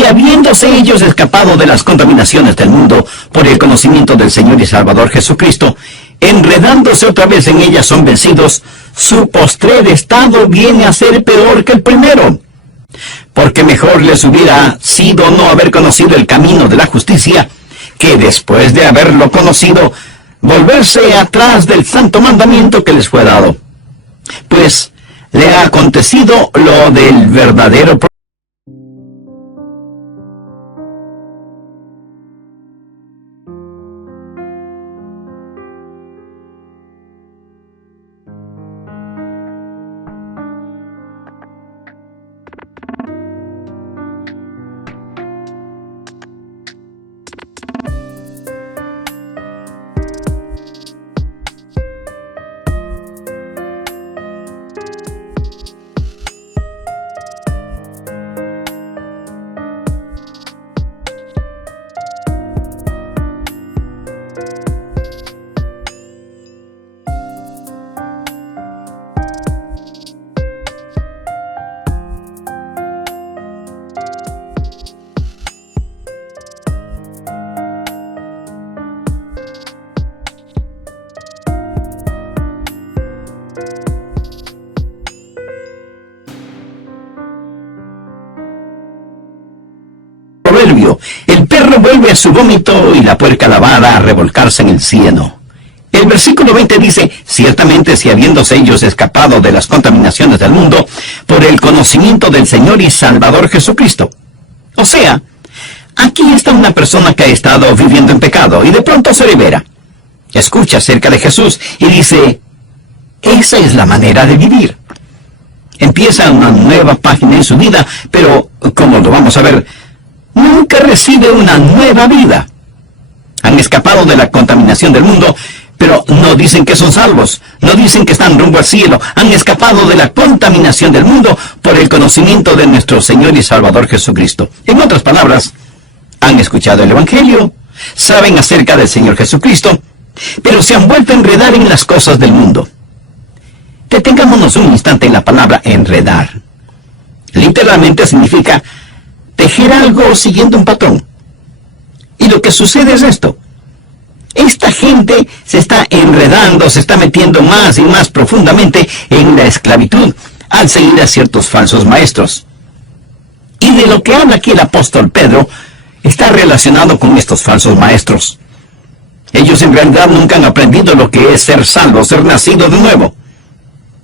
Y habiéndose ellos escapado de las contaminaciones del mundo por el conocimiento del Señor y Salvador Jesucristo, enredándose otra vez en ellas son vencidos, su postrer estado viene a ser peor que el primero. Porque mejor les hubiera sido no haber conocido el camino de la justicia, que después de haberlo conocido, volverse atrás del santo mandamiento que les fue dado. Pues le ha acontecido lo del verdadero proverbio: el perro vuelve a su vómito y la puerca lavada a revolcarse en el cieno. El versículo 20 dice: ciertamente si habiéndose ellos escapado de las contaminaciones del mundo por el conocimiento del Señor y Salvador Jesucristo. O sea, aquí está una persona que ha estado viviendo en pecado y de pronto se libera. Escucha acerca de Jesús y dice: esa es la manera de vivir. Empieza una nueva página en su vida, pero, como lo vamos a ver, nunca recibe una nueva vida. Han escapado de la contaminación del mundo, pero no dicen que son salvos, no dicen que están rumbo al cielo. Han escapado de la contaminación del mundo por el conocimiento de nuestro Señor y Salvador Jesucristo. En otras palabras, han escuchado el Evangelio, saben acerca del Señor Jesucristo, pero se han vuelto a enredar en las cosas del mundo. Detengámonos un instante en la palabra enredar. Literalmente significa tejer algo siguiendo un patrón. Y lo que sucede es esto: esta gente se está enredando, se está metiendo más y más profundamente en la esclavitud al seguir a ciertos falsos maestros. Y de lo que habla aquí el apóstol Pedro está relacionado con estos falsos maestros. Ellos en realidad nunca han aprendido lo que es ser salvo, ser nacido de nuevo.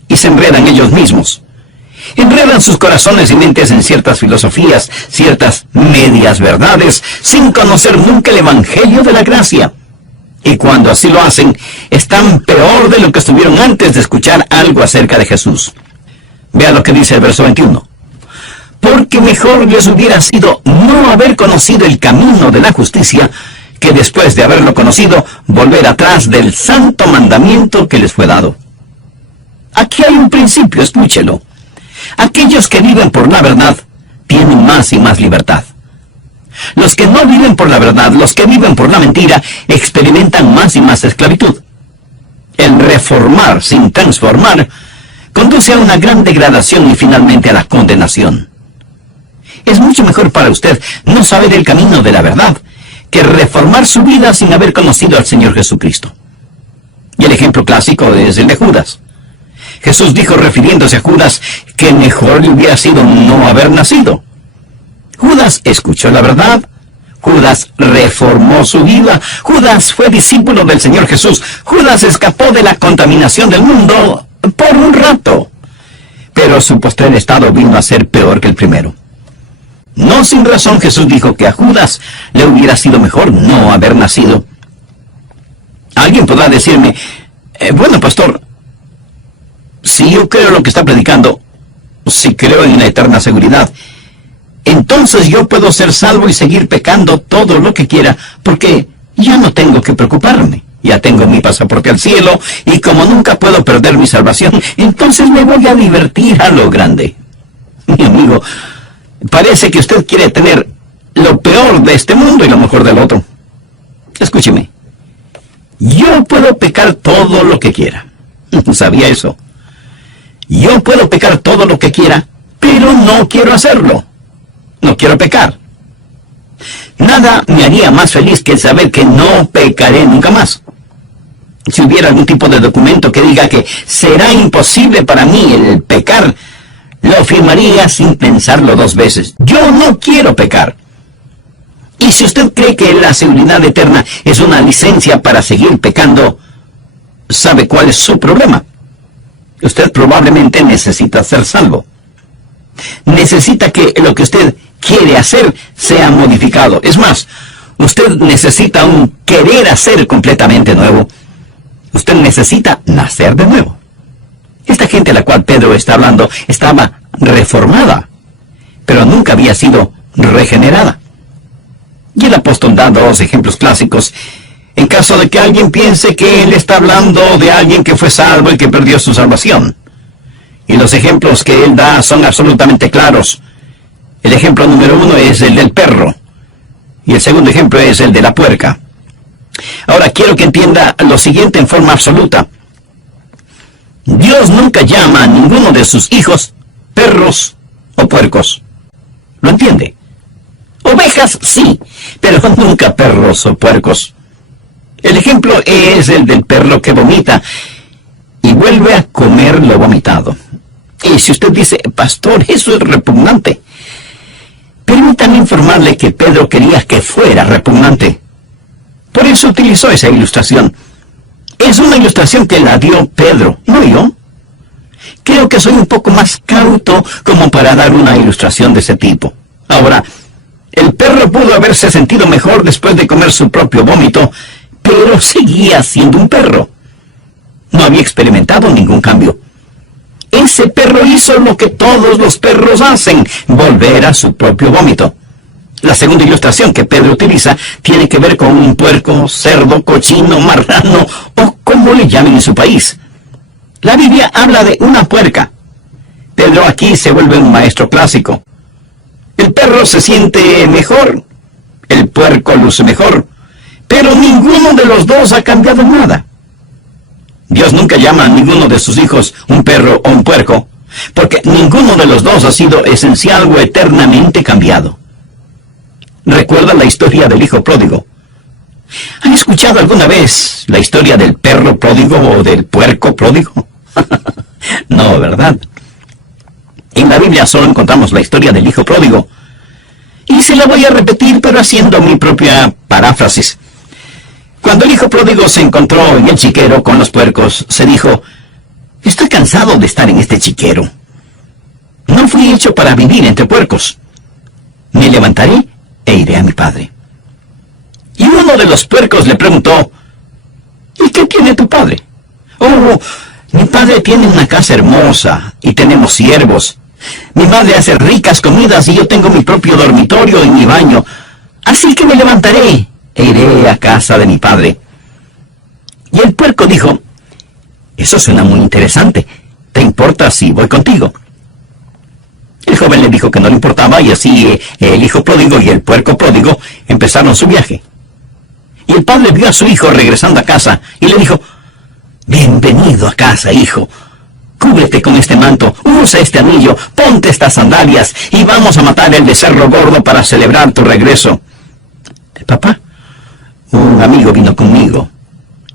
Y se enredan ellos mismos. Enredan sus corazones y mentes en ciertas filosofías, ciertas medias verdades, sin conocer nunca el Evangelio de la gracia. Y cuando así lo hacen, están peor de lo que estuvieron antes de escuchar algo acerca de Jesús. Vea lo que dice el verso 21. Porque mejor les hubiera sido no haber conocido el camino de la justicia, que después de haberlo conocido, volver atrás del santo mandamiento que les fue dado. Aquí hay un principio, escúchelo. Aquellos que viven por la verdad tienen más y más libertad. Los que no viven por la verdad, los que viven por la mentira, experimentan más y más esclavitud. El reformar sin transformar conduce a una gran degradación y finalmente a la condenación. Es mucho mejor para usted no saber el camino de la verdad que reformar su vida sin haber conocido al Señor Jesucristo. Y el ejemplo clásico es el de Judas. Jesús dijo, refiriéndose a Judas, que mejor le hubiera sido no haber nacido. Judas escuchó la verdad, Judas reformó su vida, Judas fue discípulo del Señor Jesús, Judas escapó de la contaminación del mundo por un rato, pero su postrer estado vino a ser peor que el primero. No sin razón Jesús dijo que a Judas le hubiera sido mejor no haber nacido. Alguien podrá decirme, bueno, pastor, si yo creo lo que está predicando, si creo en la eterna seguridad, entonces yo puedo ser salvo y seguir pecando todo lo que quiera, porque ya no tengo que preocuparme. Ya tengo mi pasaporte al cielo, y como nunca puedo perder mi salvación, entonces me voy a divertir a lo grande. Mi amigo, parece que usted quiere tener lo peor de este mundo y lo mejor del otro. Escúcheme. Yo puedo pecar todo lo que quiera. ¿Sabía eso? Yo puedo pecar todo lo que quiera, pero no quiero hacerlo. No quiero pecar. Nada me haría más feliz que saber que no pecaré nunca más. Si hubiera algún tipo de documento que diga que será imposible para mí el pecar, lo firmaría sin pensarlo dos veces. Yo no quiero pecar. Y si usted cree que la seguridad eterna es una licencia para seguir pecando, ¿sabe cuál es su problema? Usted probablemente necesita ser salvo. Necesita que lo que usted quiere hacer sea modificado. Es más, usted necesita un querer hacer completamente nuevo. Usted necesita nacer de nuevo. Esta gente a la cual Pedro está hablando estaba reformada, pero nunca había sido regenerada. Y el apóstol da dos ejemplos clásicos en caso de que alguien piense que él está hablando de alguien que fue salvo y que perdió su salvación. Y los ejemplos que él da son absolutamente claros. El ejemplo número 1 es el del perro, y el segundo ejemplo es el de la puerca. Ahora quiero que entienda lo siguiente en forma absoluta. Dios nunca llama a ninguno de sus hijos perros o puercos. ¿Lo entiende? Ovejas sí, pero nunca perros o puercos. El ejemplo es el del perro que vomita y vuelve a comer lo vomitado. Y si usted dice, pastor, eso es repugnante, permítame informarle que Pedro quería que fuera repugnante. Por eso utilizó esa ilustración. Es una ilustración que la dio Pedro, no yo. Creo que soy un poco más cauto como para dar una ilustración de ese tipo. Ahora, el perro pudo haberse sentido mejor después de comer su propio vómito, pero seguía siendo un perro. No había experimentado ningún cambio. Ese perro hizo lo que todos los perros hacen, volver a su propio vómito. La segunda ilustración que Pedro utiliza tiene que ver con un puerco, cerdo, cochino, marrano o como le llamen en su país. La Biblia habla de una puerca. Pedro aquí se vuelve un maestro clásico. El perro se siente mejor, el puerco luce mejor, pero ninguno de los dos ha cambiado nada. Dios nunca llama a ninguno de sus hijos un perro o un puerco, porque ninguno de los dos ha sido esencial o eternamente cambiado. ¿Recuerda la historia del hijo pródigo? ¿Han escuchado alguna vez la historia del perro pródigo o del puerco pródigo? No, ¿verdad? En la Biblia solo encontramos la historia del hijo pródigo. Y se la voy a repetir, pero haciendo mi propia paráfrasis. Cuando el hijo pródigo se encontró en el chiquero con los puercos, se dijo, estoy cansado de estar en este chiquero. No fui hecho para vivir entre puercos. Me levantaré e iré a mi padre. Y uno de los puercos le preguntó, ¿y qué tiene tu padre? Oh, mi padre tiene una casa hermosa y tenemos siervos. Mi madre hace ricas comidas y yo tengo mi propio dormitorio y mi baño. Así que me levantaré e iré a casa de mi padre. Y el puerco dijo, eso suena muy interesante. ¿Te importa si voy contigo? El joven le dijo que no le importaba y así el hijo pródigo y el puerco pródigo empezaron su viaje. Y el padre vio a su hijo regresando a casa y le dijo, bienvenido a casa, hijo. Cúbrete con este manto, usa este anillo, ponte estas sandalias y vamos a matar el becerro gordo para celebrar tu regreso. Papá, un amigo vino conmigo.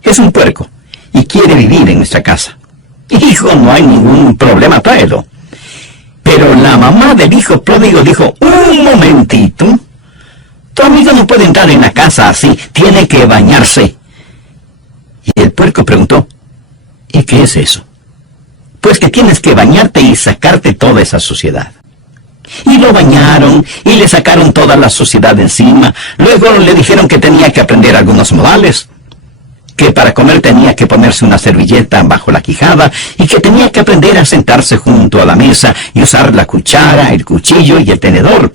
Es un puerco y quiere vivir en nuestra casa. Hijo, no hay ningún problema, tráelo. Pero la mamá del hijo pródigo dijo, un momentito. Tu amigo no puede entrar en la casa así, tiene que bañarse. Y el puerco preguntó, ¿y qué es eso? Pues que tienes que bañarte y sacarte toda esa suciedad. Y lo bañaron y le sacaron toda la suciedad de encima. Luego le dijeron que tenía que aprender algunos modales, que para comer tenía que ponerse una servilleta bajo la quijada y que tenía que aprender a sentarse junto a la mesa y usar la cuchara, el cuchillo y el tenedor.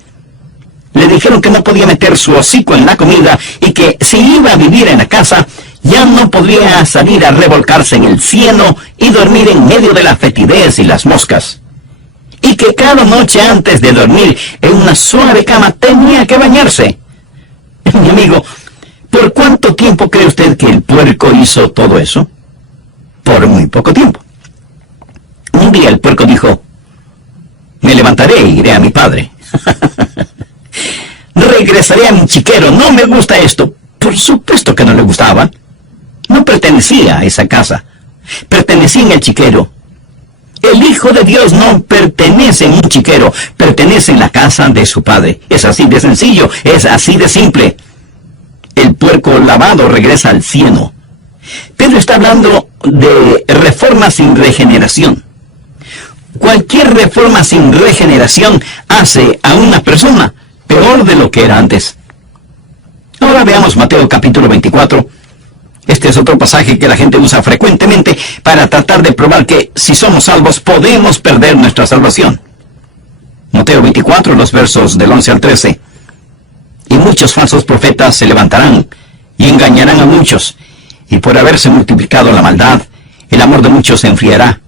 Le dijeron que no podía meter su hocico en la comida y que si iba a vivir en la casa ya no podría salir a revolcarse en el cieno y dormir en medio de la fetidez y las moscas. Y que cada noche antes de dormir en una suave cama tenía que bañarse. Mi amigo, ¿por cuánto tiempo cree usted que el puerco hizo todo eso? Por muy poco tiempo. Un día el puerco dijo, me levantaré e iré a mi padre. regresaré a mi chiquero, no me gusta esto. Por supuesto que no le gustaba. No pertenecía a esa casa, pertenecía en el chiquero. El Hijo de Dios no pertenece en un chiquero, pertenece en la casa de su Padre. Es así de sencillo, es así de simple. El puerco lavado regresa al cieno. Pedro está hablando de reforma sin regeneración. Cualquier reforma sin regeneración hace a una persona peor de lo que era antes. Ahora veamos Mateo capítulo 24. Este es otro pasaje que la gente usa frecuentemente para tratar de probar que si somos salvos podemos perder nuestra salvación. Mateo 24, los versos del 11 al 13. Y muchos falsos profetas se levantarán y engañarán a muchos, y por haberse multiplicado la maldad, el amor de muchos se enfriará.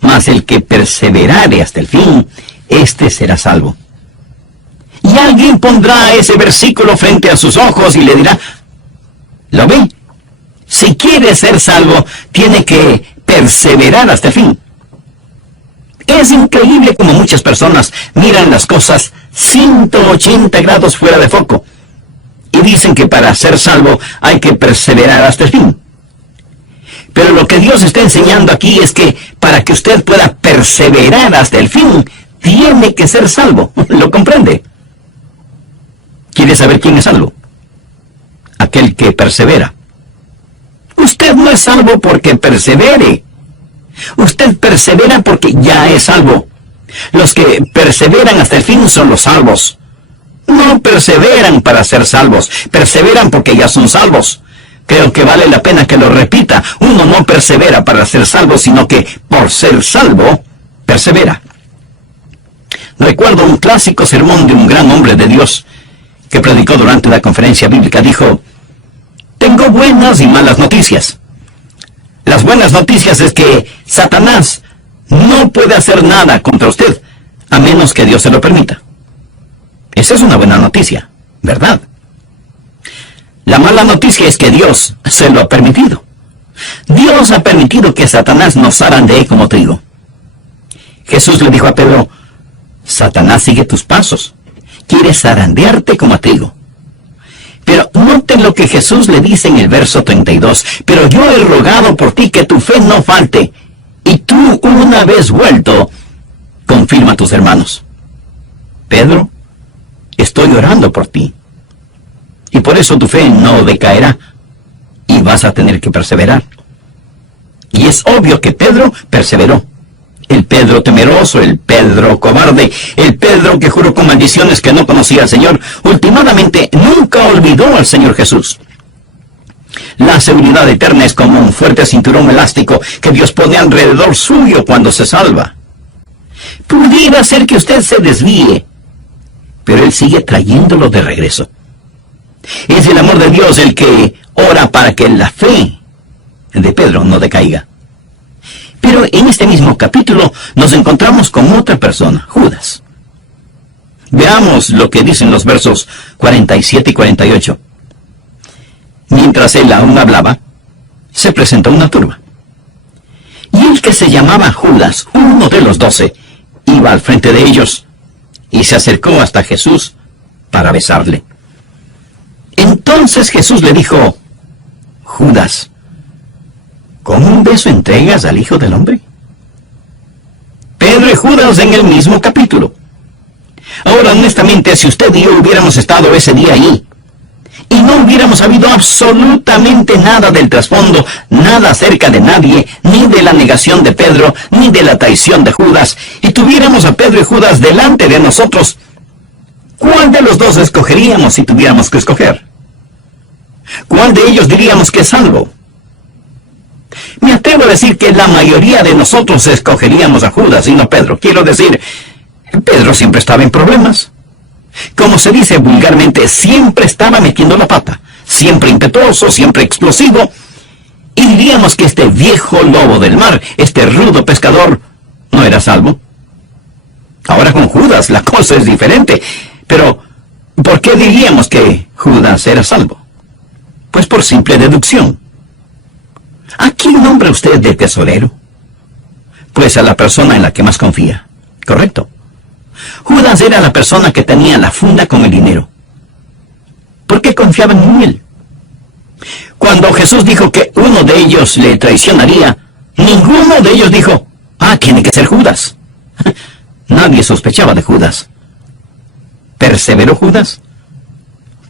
Mas el que perseverare hasta el fin, éste será salvo. Y alguien pondrá ese versículo frente a sus ojos y le dirá, ¿lo ve? Si quiere ser salvo, tiene que perseverar hasta el fin. Es increíble como muchas personas miran las cosas 180 grados fuera de foco y dicen que para ser salvo hay que perseverar hasta el fin. Pero lo que Dios está enseñando aquí es que para que usted pueda perseverar hasta el fin, tiene que ser salvo. ¿Lo comprende? ¿Quiere saber quién es salvo? Aquel que persevera. Usted no es salvo porque persevere. Usted persevera porque ya es salvo. Los que perseveran hasta el fin son los salvos. No perseveran para ser salvos, perseveran porque ya son salvos. Creo que vale la pena que lo repita. Uno no persevera para ser salvo, sino que por ser salvo, persevera. Recuerdo un clásico sermón de un gran hombre de Dios que predicó durante la conferencia bíblica. Dijo, tengo buenas y malas noticias. Las buenas noticias es que Satanás no puede hacer nada contra usted, a menos que Dios se lo permita. Esa es una buena noticia, ¿verdad? La mala noticia es que Dios se lo ha permitido. Dios ha permitido que Satanás nos zarandee como trigo. Jesús le dijo a Pedro, Satanás sigue tus pasos, quiere zarandearte como a trigo. Pero noten lo que Jesús le dice en el verso 32. Pero yo he rogado por ti que tu fe no falte. Y tú, una vez vuelto, confirma a tus hermanos. Pedro, estoy orando por ti. Y por eso tu fe no decaerá. Y vas a tener que perseverar. Y es obvio que Pedro perseveró. El Pedro temeroso, el Pedro cobarde, el Pedro que juró con maldiciones que no conocía al Señor, últimamente nunca olvidó al Señor Jesús. La seguridad eterna es como un fuerte cinturón elástico que Dios pone alrededor suyo cuando se salva. Pudiera ser que usted se desvíe, pero Él sigue trayéndolo de regreso. Es el amor de Dios el que ora para que la fe de Pedro no decaiga. Pero en este mismo capítulo nos encontramos con otra persona, Judas. Veamos lo que dicen los versos 47 y 48. Mientras él aún hablaba, se presentó una turba. Y el que se llamaba Judas, uno de los 12, iba al frente de ellos y se acercó hasta Jesús para besarle. Entonces Jesús le dijo, Judas, ¿con un beso entregas al Hijo del Hombre? Pedro y Judas en el mismo capítulo. Ahora, honestamente, si usted y yo hubiéramos estado ese día allí, y no hubiéramos sabido absolutamente nada del trasfondo, nada acerca de nadie, ni de la negación de Pedro, ni de la traición de Judas, y tuviéramos a Pedro y Judas delante de nosotros, ¿cuál de los dos escogeríamos si tuviéramos que escoger? ¿Cuál de ellos diríamos que es salvo? Me atrevo a decir que la mayoría de nosotros escogeríamos a Judas y no a Pedro. Quiero decir, Pedro siempre estaba en problemas. Como se dice vulgarmente, siempre estaba metiendo la pata. Siempre impetuoso, siempre explosivo. Y diríamos que este viejo lobo del mar, este rudo pescador, no era salvo. Ahora con Judas la cosa es diferente. Pero, ¿por qué diríamos que Judas era salvo? Pues por simple deducción. ¿A quién nombra usted de tesorero? Pues a la persona en la que más confía. ¿Correcto? Judas era la persona que tenía la funda con el dinero. confiaban en él. Cuando Jesús dijo que uno de ellos le traicionaría, ninguno de ellos dijo, tiene que ser Judas. Nadie sospechaba de Judas. ¿Perseveró Judas?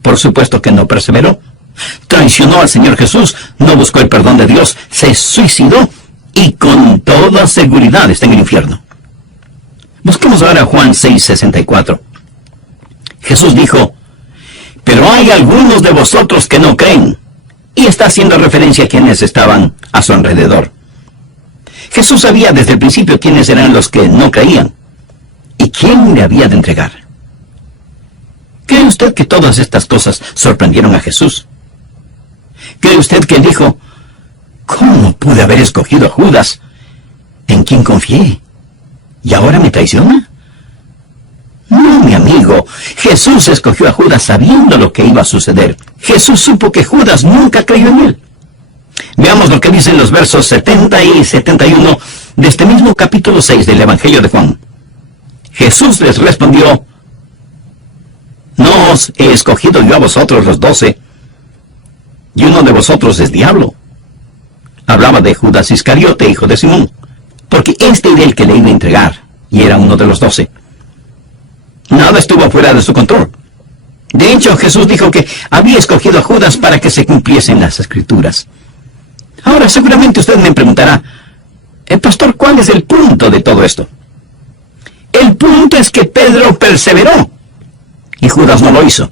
Por supuesto que no perseveró. Traicionó al Señor Jesús, no buscó el perdón de Dios, se suicidó y con toda seguridad está en el infierno. Busquemos ahora Juan 6:64. Jesús dijo, pero hay algunos de vosotros que no creen. Y está haciendo referencia a quienes estaban a su alrededor. Jesús sabía desde el principio quiénes eran los que no creían y quién le había de entregar. ¿Cree usted que todas estas cosas sorprendieron a Jesús? ¿Cree usted que él dijo, ¿cómo pude haber escogido a Judas, en quien confié, y ahora me traiciona? No, mi amigo, Jesús escogió a Judas sabiendo lo que iba a suceder. Jesús supo que Judas nunca creyó en él. Veamos lo que dicen los versos 70 y 71 de este mismo capítulo 6 del Evangelio de Juan. Jesús les respondió, no os he escogido yo a vosotros los 12, y uno de vosotros es diablo. Hablaba de Judas Iscariote, hijo de Simón, porque este era el que le iba a entregar, y era uno de los 12. Nada estuvo fuera de su control. De hecho, Jesús dijo que había escogido a Judas para que se cumpliesen las Escrituras. Ahora, seguramente usted me preguntará, pastor, ¿cuál es el punto de todo esto? El punto es que Pedro perseveró, y Judas no lo hizo.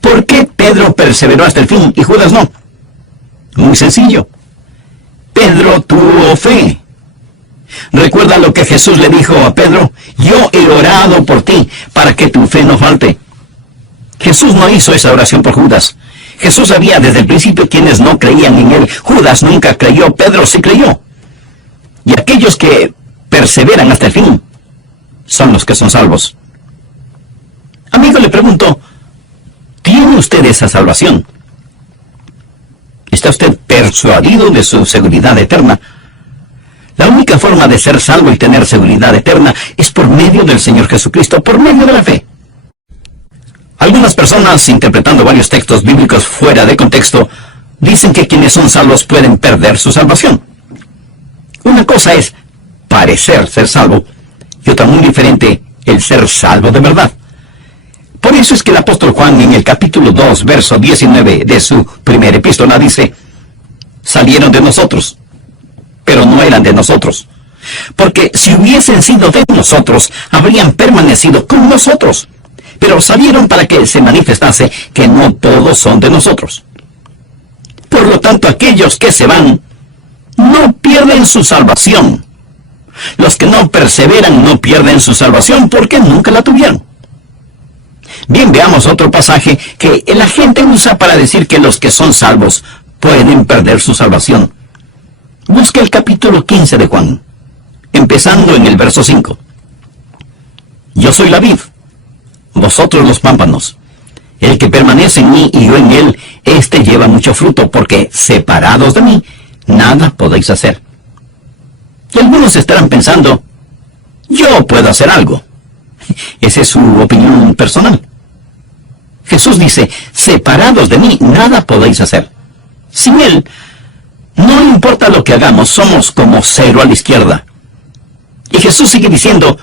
¿Por qué Pedro perseveró hasta el fin y Judas no? Muy sencillo. Pedro tuvo fe. Recuerda lo que Jesús le dijo a Pedro, yo he orado por ti para que tu fe no falte. Jesús no hizo esa oración por Judas. Jesús sabía desde el principio quienes no creían en él. Judas nunca creyó, Pedro sí creyó. Y aquellos que perseveran hasta el fin son los que son salvos. Amigo, le pregunto, ¿tiene usted esa salvación? ¿Está usted persuadido de su seguridad eterna? La única forma de ser salvo y tener seguridad eterna es por medio del Señor Jesucristo, por medio de la fe. Algunas personas, interpretando varios textos bíblicos fuera de contexto, dicen que quienes son salvos pueden perder su salvación. Una cosa es parecer ser salvo, y otra muy diferente, el ser salvo de verdad. Por eso es que el apóstol Juan en el capítulo 2, verso 19 de su primera epístola dice, salieron de nosotros, pero no eran de nosotros. Porque si hubiesen sido de nosotros, habrían permanecido con nosotros. Pero salieron para que se manifestase que no todos son de nosotros. Por lo tanto, aquellos que se van, no pierden su salvación. Los que no perseveran no pierden su salvación porque nunca la tuvieron. Bien, veamos otro pasaje que la gente usa para decir que los que son salvos pueden perder su salvación. Busque el capítulo 15 de Juan, empezando en el verso 5. Yo soy la vid, vosotros los pámpanos. El que permanece en mí y yo en él, éste lleva mucho fruto, porque separados de mí, nada podéis hacer. Y algunos estarán pensando, yo puedo hacer algo. Esa es su opinión personal. Jesús dice, separados de mí, nada podéis hacer. Sin él, no importa lo que hagamos, somos como cero a la izquierda. Y Jesús sigue diciendo,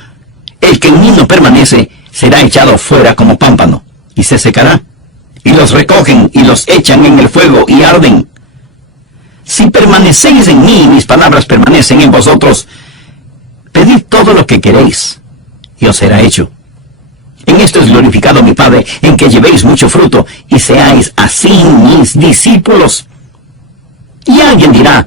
el que en mí no permanece, será echado fuera como pámpano, y se secará. Y los recogen y los echan en el fuego y arden. Si permanecéis en mí y mis palabras permanecen en vosotros, pedid todo lo que queréis, y os será hecho. En esto es glorificado mi Padre, en que llevéis mucho fruto, y seáis así mis discípulos. Y alguien dirá,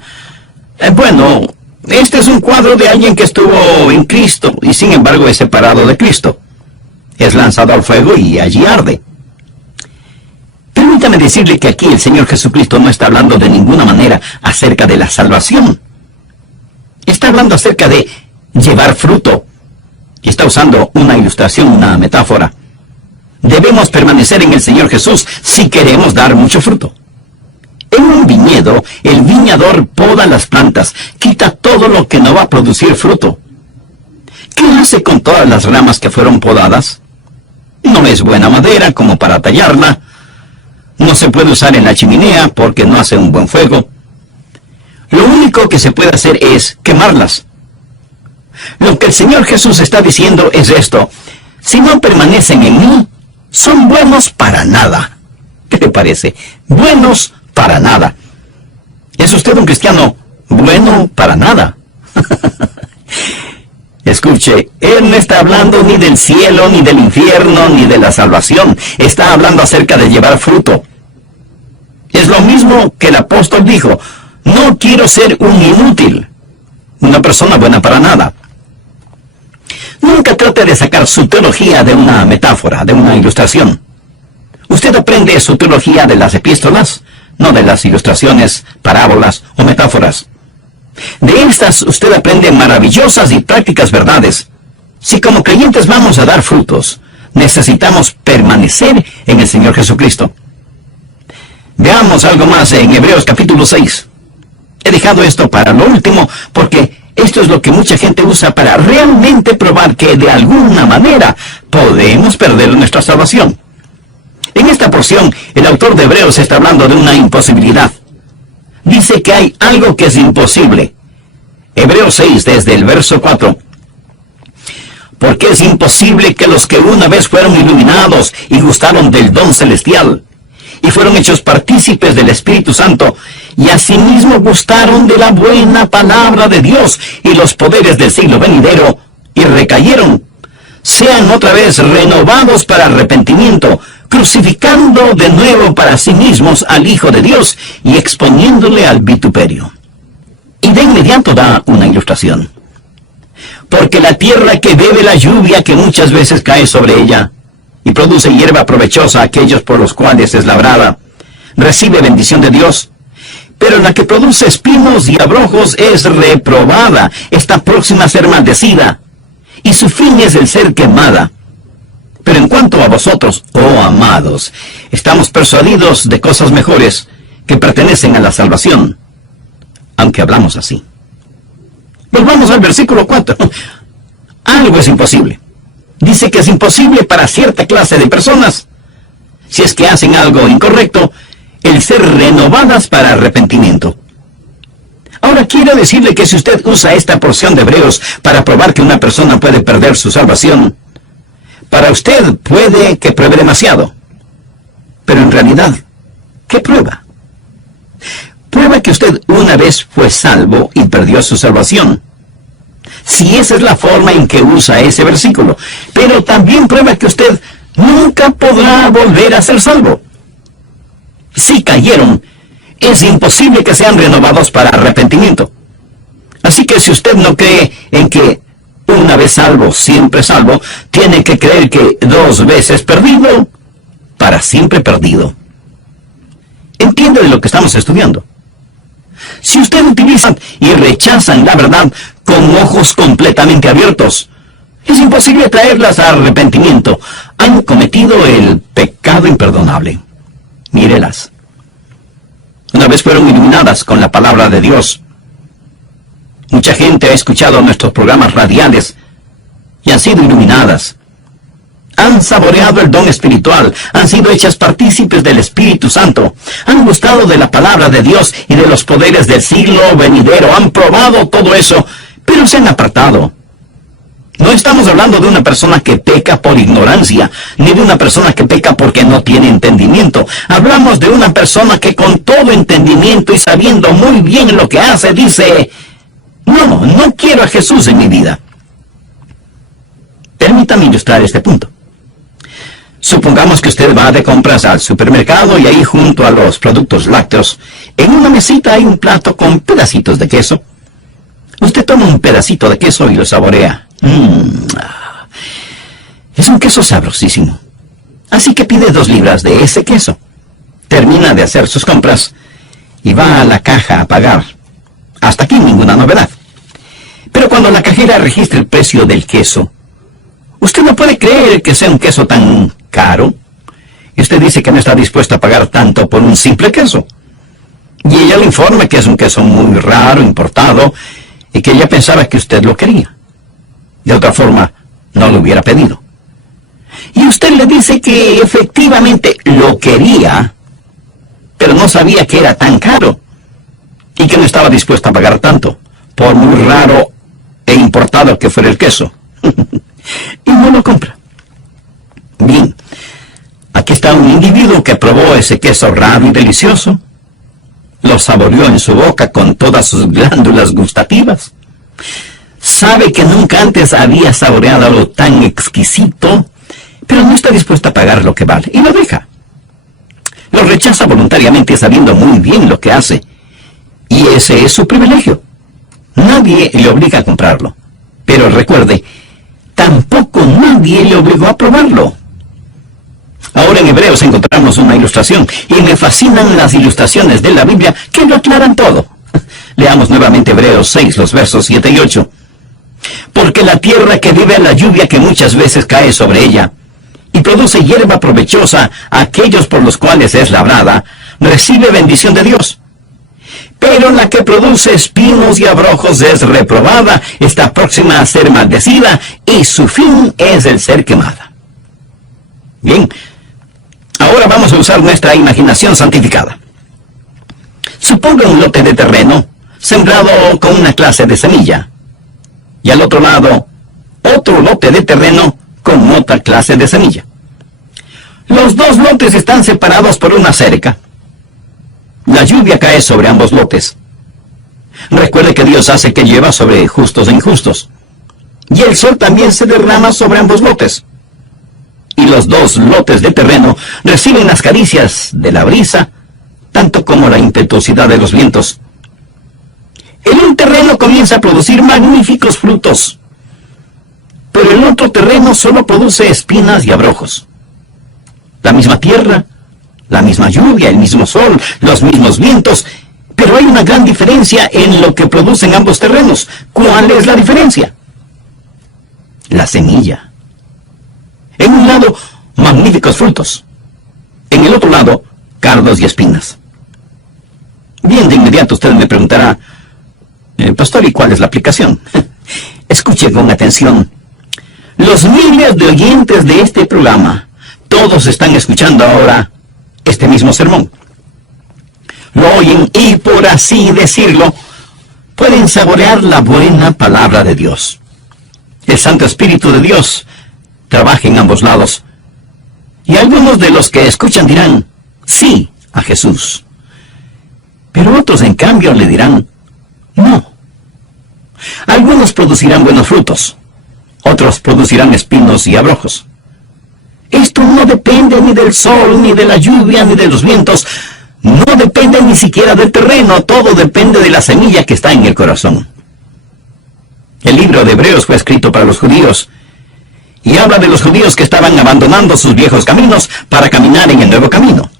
bueno, este es un cuadro de alguien que estuvo en Cristo, y sin embargo es separado de Cristo. Es lanzado al fuego y allí arde. Permítame decirle que aquí el Señor Jesucristo no está hablando de ninguna manera acerca de la salvación. Está hablando acerca de llevar fruto. Y está usando una ilustración, una metáfora. Debemos permanecer en el Señor Jesús si queremos dar mucho fruto. En un viñedo, el viñador poda las plantas, quita todo lo que no va a producir fruto. ¿Qué hace con todas las ramas que fueron podadas? No es buena madera como para tallarla. No se puede usar en la chimenea porque no hace un buen fuego. Lo único que se puede hacer es quemarlas. Lo que el Señor Jesús está diciendo es esto: si no permanecen en mí, son buenos para nada. ¿Qué le parece? Buenos para nada. ¿Es usted un cristiano bueno para nada? Escuche, Él no está hablando ni del cielo, ni del infierno, ni de la salvación. Está hablando acerca de llevar fruto. Es lo mismo que el apóstol dijo: no quiero ser un inútil, una persona buena para nada. Nunca trate de sacar su teología de una metáfora, de una ilustración. Usted aprende su teología de las epístolas, no de las ilustraciones, parábolas o metáforas. De estas usted aprende maravillosas y prácticas verdades. Si como creyentes vamos a dar frutos, necesitamos permanecer en el Señor Jesucristo. Veamos algo más en Hebreos capítulo 6. He dejado esto para lo último porque esto es lo que mucha gente usa para realmente probar que de alguna manera podemos perder nuestra salvación. En esta porción, el autor de Hebreos está hablando de una imposibilidad. Dice que hay algo que es imposible. Hebreos 6, desde el verso 4. Porque es imposible que los que una vez fueron iluminados y gustaron del don celestial, y fueron hechos partícipes del Espíritu Santo, y asimismo gustaron de la buena palabra de Dios y los poderes del siglo venidero, y recayeron, sean otra vez renovados para arrepentimiento, crucificando de nuevo para sí mismos al Hijo de Dios y exponiéndole al vituperio. Y de inmediato da una ilustración. Porque la tierra que bebe la lluvia que muchas veces cae sobre ella, y produce hierba provechosa a aquellos por los cuales es labrada, recibe bendición de Dios. Pero la que produce espinos y abrojos es reprobada, está próxima a ser maldecida, y su fin es el ser quemada. Pero en cuanto a vosotros, oh amados, estamos persuadidos de cosas mejores que pertenecen a la salvación, aunque hablamos así. Volvamos al versículo 4. Algo es imposible. Dice que es imposible para cierta clase de personas, si es que hacen algo incorrecto, el ser renovadas para arrepentimiento. Ahora quiero decirle que si usted usa esta porción de Hebreos para probar que una persona puede perder su salvación, para usted puede que pruebe demasiado. Pero en realidad, ¿qué prueba? Prueba que usted una vez fue salvo y perdió su salvación. Si esa es la forma en que usa ese versículo. Pero también prueba que usted nunca podrá volver a ser salvo. Si cayeron, es imposible que sean renovados para arrepentimiento. Así que si usted no cree en que una vez salvo, siempre salvo, tiene que creer que 2 veces perdido, para siempre perdido. ¿Entiende de lo que estamos estudiando? Si usted utiliza y rechazan la verdad con ojos completamente abiertos, es imposible traerlas a arrepentimiento. Han cometido el pecado imperdonable. Mírelas. Una vez fueron iluminadas con la palabra de Dios. Mucha gente ha escuchado nuestros programas radiales y han sido iluminadas. Han saboreado el don espiritual, han sido hechas partícipes del Espíritu Santo, han gustado de la palabra de Dios y de los poderes del siglo venidero, han probado todo eso, pero se han apartado. No estamos hablando de una persona que peca por ignorancia, ni de una persona que peca porque no tiene entendimiento. Hablamos de una persona que con todo entendimiento y sabiendo muy bien lo que hace, dice: no quiero a Jesús en mi vida. Permítame ilustrar este punto. Supongamos que usted va de compras al supermercado y ahí junto a los productos lácteos, en una mesita hay un plato con pedacitos de queso. Usted toma un pedacito de queso y lo saborea. Es un queso sabrosísimo. Así que pide 2 libras de ese queso. Termina de hacer sus compras y va a la caja a pagar. Hasta aquí ninguna novedad. Pero cuando la cajera registra el precio del queso, usted no puede creer que sea un queso tan caro. Y usted dice que no está dispuesto a pagar tanto por un simple queso. Y ella le informa que es un queso muy raro, importado, y que ella pensaba que usted lo quería. De otra forma, no lo hubiera pedido. Y usted le dice que efectivamente lo quería, pero no sabía que era tan caro y que no estaba dispuesto a pagar tanto, por muy raro e importado que fuera el queso. Y no lo compra. Bien, aquí está un individuo que probó ese queso raro y delicioso, lo saboreó en su boca con todas sus glándulas gustativas, sabe que nunca antes había saboreado algo tan exquisito, pero no está dispuesto a pagar lo que vale, y lo deja. Lo rechaza voluntariamente sabiendo muy bien lo que hace, y ese es su privilegio. Nadie le obliga a comprarlo, pero recuerde, tampoco nadie le obligó a probarlo. Ahora en Hebreos encontramos una ilustración, y me fascinan las ilustraciones de la Biblia que lo aclaran todo. Leamos nuevamente Hebreos 6, los versos 7 y 8. Porque la tierra que vive en la lluvia que muchas veces cae sobre ella, y produce hierba provechosa a aquellos por los cuales es labrada, recibe bendición de Dios. Pero la que produce espinos y abrojos es reprobada, está próxima a ser maldecida, y su fin es el ser quemada. Bien, ahora vamos a usar nuestra imaginación santificada. Suponga un lote de terreno sembrado con una clase de semilla, y al otro lado, otro lote de terreno con otra clase de semilla. Los dos lotes están separados por una cerca. La lluvia cae sobre ambos lotes. Recuerde que Dios hace que llueva sobre justos e injustos. Y el sol también se derrama sobre ambos lotes. Y los dos lotes de terreno reciben las caricias de la brisa, tanto como la impetuosidad de los vientos. En un terreno comienza a producir magníficos frutos, pero el otro terreno solo produce espinas y abrojos. La misma tierra, la misma lluvia, el mismo sol, los mismos vientos, pero hay una gran diferencia en lo que producen ambos terrenos. ¿Cuál es la diferencia? La semilla. En un lado, magníficos frutos. En el otro lado, cardos y espinas. Bien, de inmediato usted me preguntará, pastor, ¿y cuál es la aplicación? Escuche con atención. Los miles de oyentes de este programa, todos están escuchando ahora este mismo sermón. Lo oyen y, por así decirlo, pueden saborear la buena palabra de Dios. El Santo Espíritu de Dios trabaja en ambos lados. Y algunos de los que escuchan dirán, sí, a Jesús. Pero otros, en cambio, le dirán, no. Algunos producirán buenos frutos, otros producirán espinos y abrojos. Esto no depende ni del sol, ni de la lluvia, ni de los vientos. No depende ni siquiera del terreno. Todo depende de la semilla que está en el corazón. El libro de Hebreos fue escrito para los judíos, y habla de los judíos que estaban abandonando sus viejos caminos para caminar en el nuevo camino.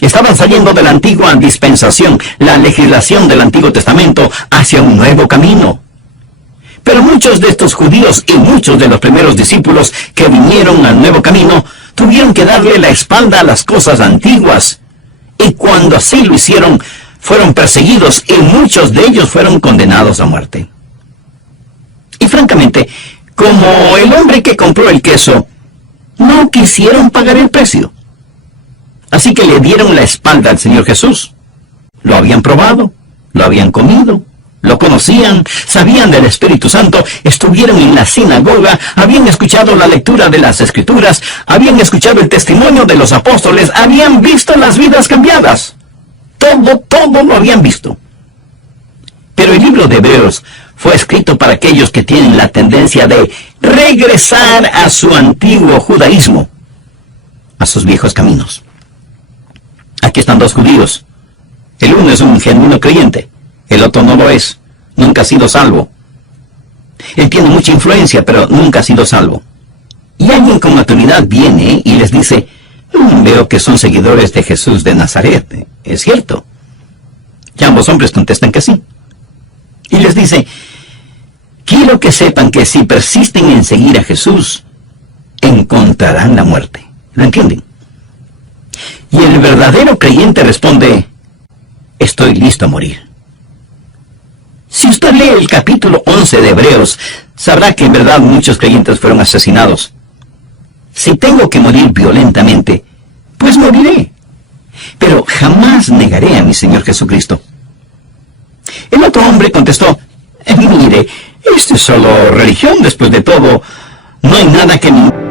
Estaban saliendo de la antigua dispensación, la legislación del Antiguo Testamento, hacia un nuevo camino. Pero muchos de estos judíos y muchos de los primeros discípulos que vinieron al nuevo camino tuvieron que darle la espalda a las cosas antiguas. Y cuando así lo hicieron, fueron perseguidos y muchos de ellos fueron condenados a muerte. Y francamente, como el hombre que compró el queso, no quisieron pagar el precio. Así que le dieron la espalda al Señor Jesús. Lo habían probado, lo habían comido, lo conocían, sabían del Espíritu Santo, estuvieron en la sinagoga, habían escuchado la lectura de las Escrituras, habían escuchado el testimonio de los apóstoles, habían visto las vidas cambiadas. Todo lo habían visto. Pero el libro de Hebreos fue escrito para aquellos que tienen la tendencia de regresar a su antiguo judaísmo, a sus viejos caminos. Aquí están dos judíos. El uno es un genuino creyente, el otro no lo es, nunca ha sido salvo. Él tiene mucha influencia, pero nunca ha sido salvo. Y alguien con autoridad viene y les dice, veo que son seguidores de Jesús de Nazaret, ¿es cierto? Y ambos hombres contestan que sí. Y les dice, quiero que sepan que si persisten en seguir a Jesús, encontrarán la muerte. ¿Lo entienden? Y el verdadero creyente responde, estoy listo a morir. Si usted lee el capítulo 11 de Hebreos, sabrá que en verdad muchos creyentes fueron asesinados. Si tengo que morir violentamente, pues moriré. Pero jamás mi Señor Jesucristo. El otro hombre contestó, mire, esto es solo religión después de todo. No hay nada que me...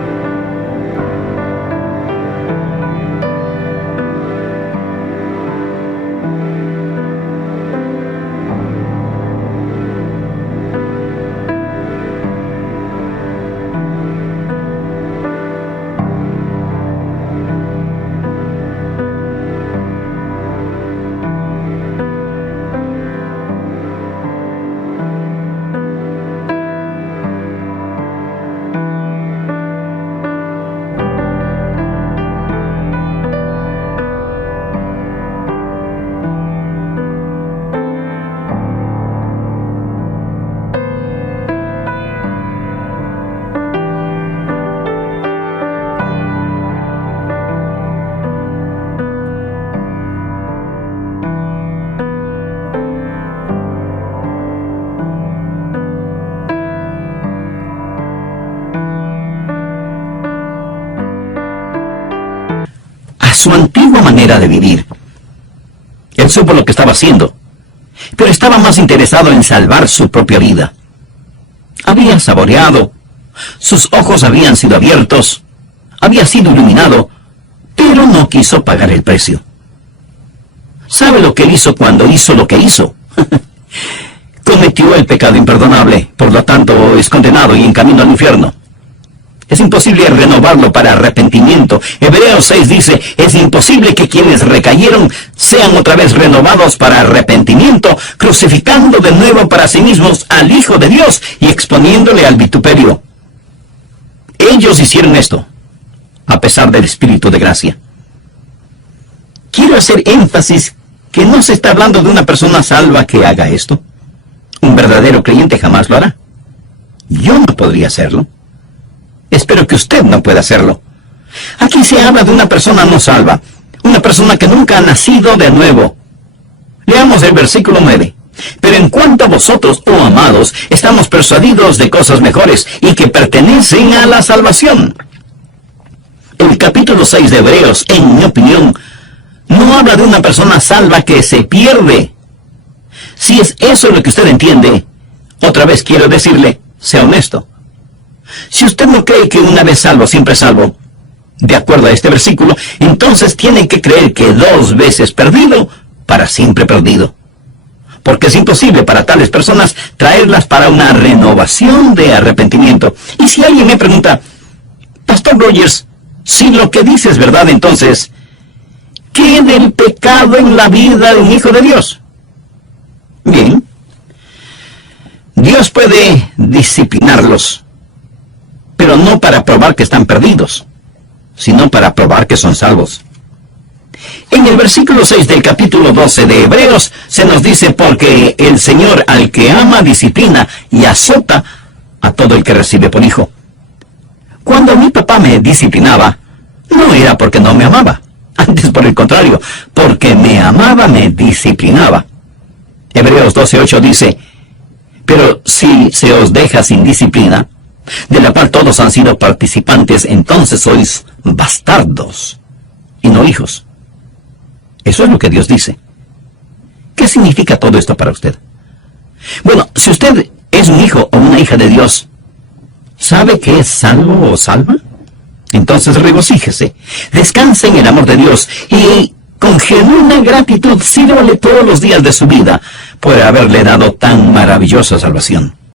su antigua manera de vivir. Él supo lo que estaba haciendo, pero estaba más interesado en salvar su propia vida. Había saboreado, sus ojos habían sido abiertos, había sido iluminado, pero no quiso pagar el precio. ¿Sabe lo que él hizo cuando hizo lo que hizo? Cometió el pecado imperdonable, por lo tanto es condenado y en camino al infierno. Es imposible renovarlo para arrepentimiento. Hebreos 6 dice, es imposible que quienes recayeron sean otra vez renovados para arrepentimiento, crucificando de nuevo para sí mismos al Hijo de Dios y exponiéndole al vituperio. Ellos hicieron esto, a pesar del Espíritu de gracia. Quiero hacer énfasis que no se está hablando de una persona salva que haga esto. Un verdadero creyente jamás lo hará. Yo no podría hacerlo. Espero que usted no pueda hacerlo. Aquí se habla de una persona no salva, una persona que nunca ha nacido de nuevo. Leamos el versículo 9. Pero en cuanto a vosotros, oh amados, estamos persuadidos de cosas mejores y que pertenecen a la salvación. El capítulo 6 de Hebreos, en mi opinión, no habla de una persona salva que se pierde. Si es eso lo que usted entiende, otra vez quiero decirle, sea honesto. Si usted no cree que una vez salvo, siempre salvo, de acuerdo a este versículo, entonces tiene que creer que 2 veces perdido, para siempre perdido. Porque es imposible para tales personas traerlas para una renovación de arrepentimiento. Y si alguien me pregunta, Pastor Rogers, si lo que dice es verdad, entonces, ¿qué del pecado en la vida de un hijo de Dios? Bien, Dios puede disciplinarlos, pero no para probar que están perdidos, sino para probar que son salvos. En el versículo 6 del capítulo 12 de Hebreos se nos dice, porque el Señor al que ama disciplina y azota a todo el que recibe por hijo. Cuando mi papá me disciplinaba, no era porque no me amaba, antes por el contrario, porque me amaba me disciplinaba. Hebreos 12:8 dice, pero si se os deja sin disciplina, de la cual todos han sido participantes, entonces sois bastardos y no hijos. Eso es lo que Dios dice. ¿Qué significa todo esto para usted? Bueno, si usted es un hijo o una hija de Dios, ¿sabe que es salvo o salva? Entonces regocíjese, descanse en el amor de Dios y con genuina gratitud sírvale todos los días de su vida por haberle dado tan maravillosa salvación.